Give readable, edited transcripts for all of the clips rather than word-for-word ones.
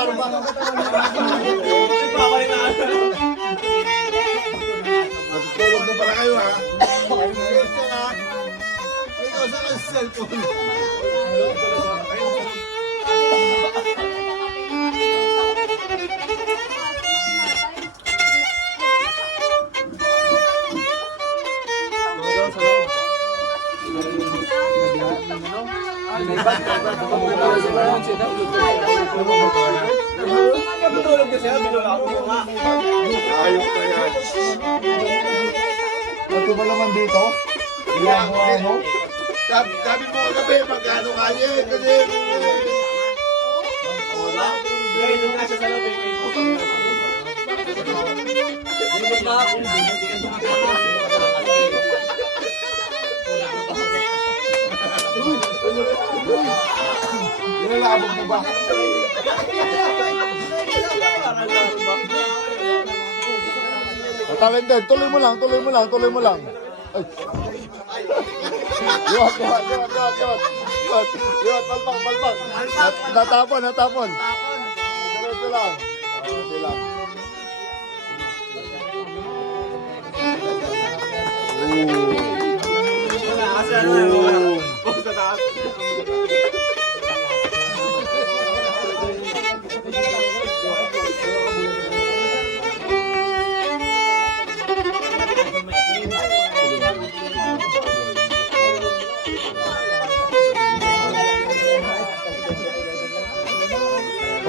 larva. Matutulog na pala kayo, ha? Ikaw sa cellphone. Matutulog na siya, binula ko nga. Ayok na yan. Ito ba naman dito? Ano? Sabi mo kagabi, magkano kaya eh. Kasi... Dahil doon nga siya sa loob, Nilalabog mo ba? Tawin din, tuloy mo lang. Ay. Yot, palpak. Natapon. Diretso lang. Diretso lang.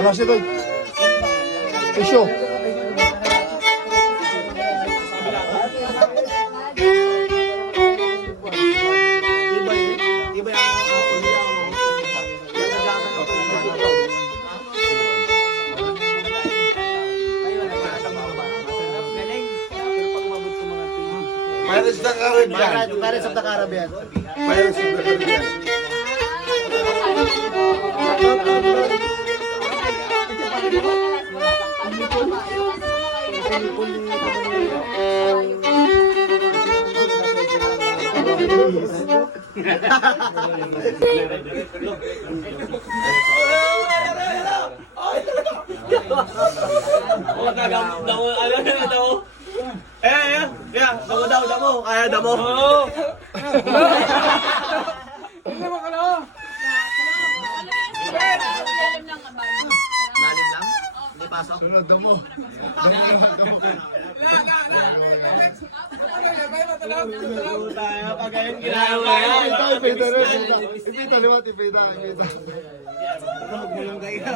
Wala si Toy. Tissue. Pirates ng Caribbean. Pirates of the Caribbean. Pirates of the Caribbean. Damo. Kaya damo. Lalim lang? Hindi pasok? Sunod na mo. Tayo pag ayun ginagawa yan. Ipita, liwat, ipita. Huwag mo lang kayo.